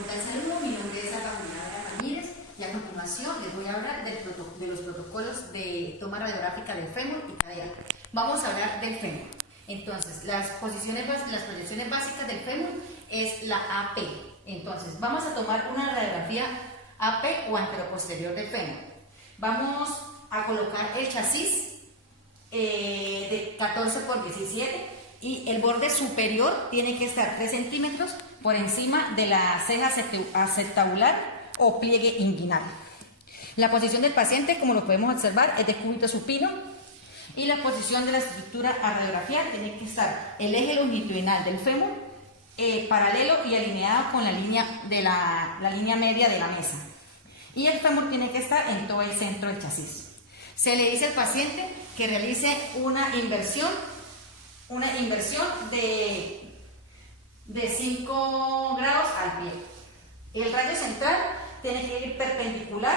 ¿Qué tal? Saludos, mi nombre es Alba Juliana Ramírez y a continuación les voy a hablar de los protocolos de toma radiográfica del fémur y cadera. Vamos a hablar del fémur. Entonces, las proyecciones básicas del fémur es la AP. Entonces, vamos a tomar una radiografía AP o anteroposterior del fémur. Vamos a colocar el chasis de 14 por 17 y el borde superior tiene que estar 3 centímetros por encima de la ceja acetabular o pliegue inguinal. La posición del paciente, como lo podemos observar, es de cúbito supino y la posición de la estructura a radiografiar tiene que estar el eje longitudinal del fémur paralelo y alineado con la línea media de la mesa. Y el fémur tiene que estar en todo el centro del chasis. Se le dice al paciente que realice una inversión de 5 grados al pie. El radio central tiene que ir perpendicular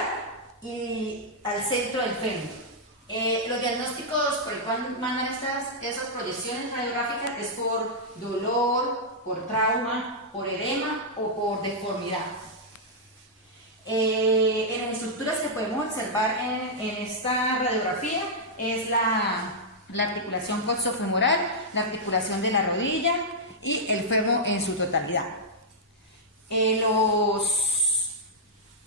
y al centro del fémur. Los diagnósticos por el cual mandan esas proyecciones radiográficas es por dolor, por trauma, por edema o por deformidad. En las estructuras que podemos observar en esta radiografía es la articulación coxofemoral, la articulación de la rodilla y el fémur en su totalidad.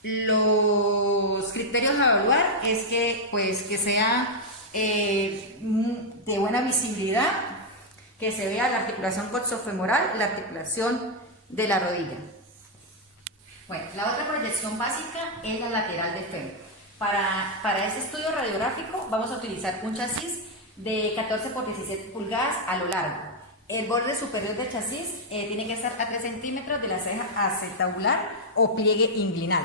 Los criterios a evaluar es que sea de buena visibilidad, que se vea la articulación coxofemoral, la articulación de la rodilla. Bueno, la otra proyección básica es la lateral del fémur. Para este estudio radiográfico vamos a utilizar un chasis de 14 por 17 pulgadas a lo largo. El borde superior del chasis tiene que estar a 3 centímetros de la ceja acetabular o pliegue inguinal.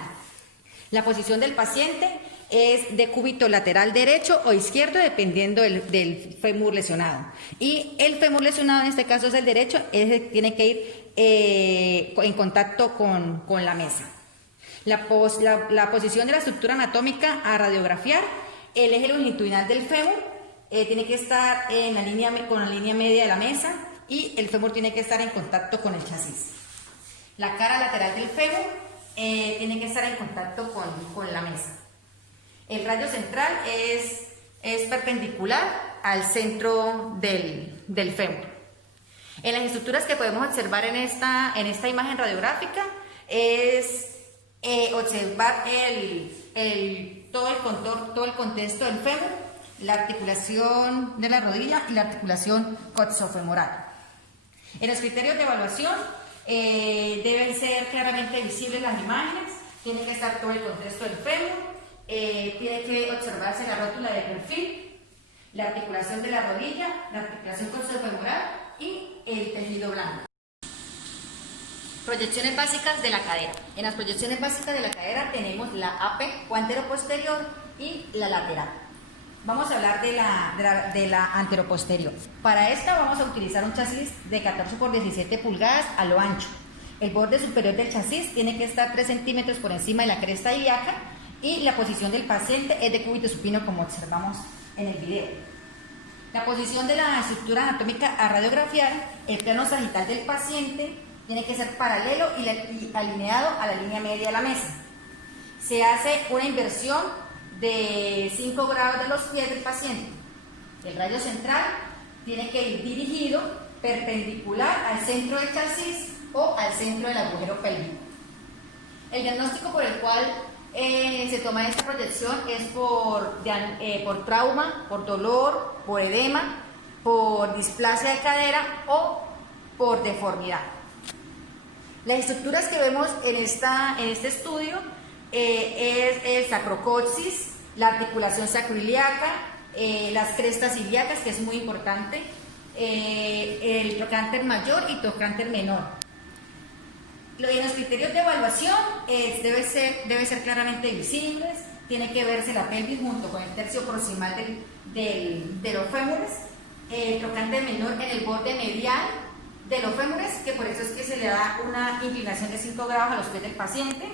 La posición del paciente es de cúbito lateral derecho o izquierdo dependiendo del fémur lesionado. Y el fémur lesionado en este caso es el derecho, tiene que ir en contacto con la mesa. La posición de la estructura anatómica a radiografiar, el eje longitudinal del fémur tiene que estar con la línea media de la mesa y el fémur tiene que estar en contacto con el chasis. La cara lateral del fémur tiene que estar en contacto con la mesa. El radio central es perpendicular al centro del fémur. En las estructuras que podemos observar en esta imagen radiográfica es observar todo el contexto del fémur, la articulación de la rodilla y la articulación coxofemoral. En los criterios de evaluación deben ser claramente visibles las imágenes, tiene que estar todo el contexto del fémur, tiene que observarse la rótula de perfil, la articulación de la rodilla, la articulación coxofemoral y el tejido blando. Proyecciones básicas de la cadera. En las proyecciones básicas de la cadera tenemos la AP o anteroposterior y la lateral. Vamos a hablar de la anteroposterior. Para esta vamos a utilizar un chasis de 14 por 17 pulgadas a lo ancho. El borde superior del chasis tiene que estar 3 centímetros por encima de la cresta ilíaca y la posición del paciente es de cúbito supino como observamos en el video. La posición de la estructura anatómica a radiografiar, el plano sagital del paciente tiene que ser paralelo y alineado a la línea media de la mesa. Se hace una inversión de 5 grados de los pies del paciente. El radio central tiene que ir dirigido perpendicular al centro del chasis o al centro del agujero pélvico. El diagnóstico por el cual se toma esta proyección es por trauma, por dolor, por edema, por displasia de cadera o por deformidad. Las estructuras que vemos en este estudio es el sacrocoxis, la articulación sacroiliaca, las crestas ilíacas, que es muy importante, el trocánter mayor y trocánter menor. En los criterios de evaluación debe ser claramente visibles, tiene que verse la pelvis junto con el tercio proximal de los fémures, el trocánter menor en el borde medial de los fémures, que por eso es que se le da una inclinación de 5 grados a los pies del paciente,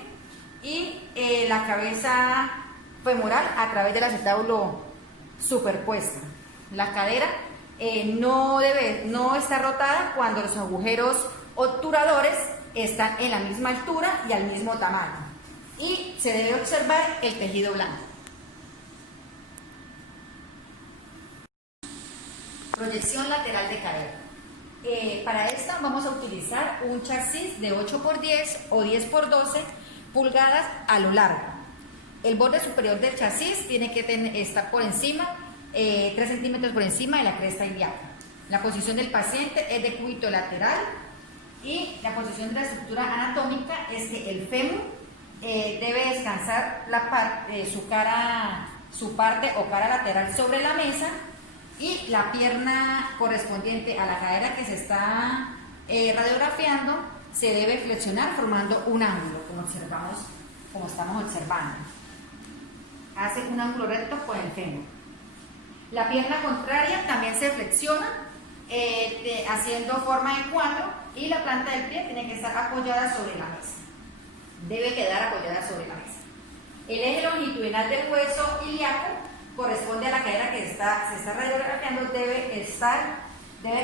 y la cabeza femoral a través del acetábulo superpuesta. La cadera no está rotada cuando los agujeros obturadores están en la misma altura y al mismo tamaño. Y se debe observar el tejido blanco. Proyección lateral de cadera. Para esta vamos a utilizar un chasis de 8×10 o 10×12 pulgadas a lo largo. El borde superior del chasis tiene que estar por encima, 3 centímetros por encima de la cresta ilíaca. La posición del paciente es de cúbito lateral y la posición de la estructura anatómica es que el fémur debe descansar su parte o cara lateral sobre la mesa, y la pierna correspondiente a la cadera que se está radiografiando se debe flexionar formando un ángulo, como estamos observando. Hace un ángulo recto con el fémur. La pierna contraria también se flexiona haciendo forma de 4, y la planta del pie tiene que estar apoyada sobre la mesa. Debe quedar apoyada sobre la mesa. El eje longitudinal del hueso ilíaco corresponde a la cadera que se está radiografiando, debe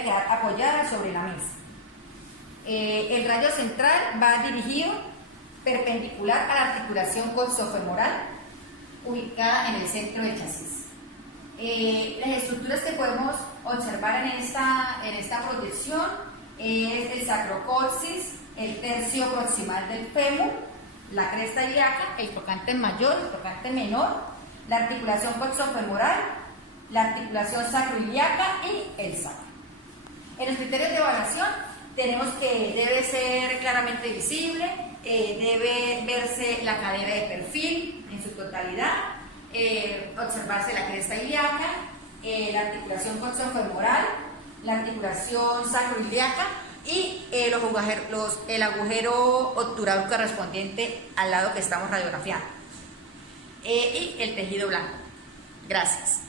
quedar apoyada sobre la mesa. El radio central va dirigido perpendicular a la articulación coxofemoral ubicada en el centro del chasis. Las estructuras que podemos observar en esta proyección es el sacrocoxis, el tercio proximal del fémur, la cresta ilíaca, el trocánter mayor, el trocánter menor, la articulación coxofemoral, la articulación sacroiliaca y el sacro. En los criterios de evaluación tenemos que debe ser claramente visible, debe verse la cadera de perfil en su totalidad, observarse la cresta ilíaca, la articulación coxofemoral, la articulación sacroiliaca y el agujero obturador correspondiente al lado que estamos radiografiando. Y el tejido blanco. Gracias.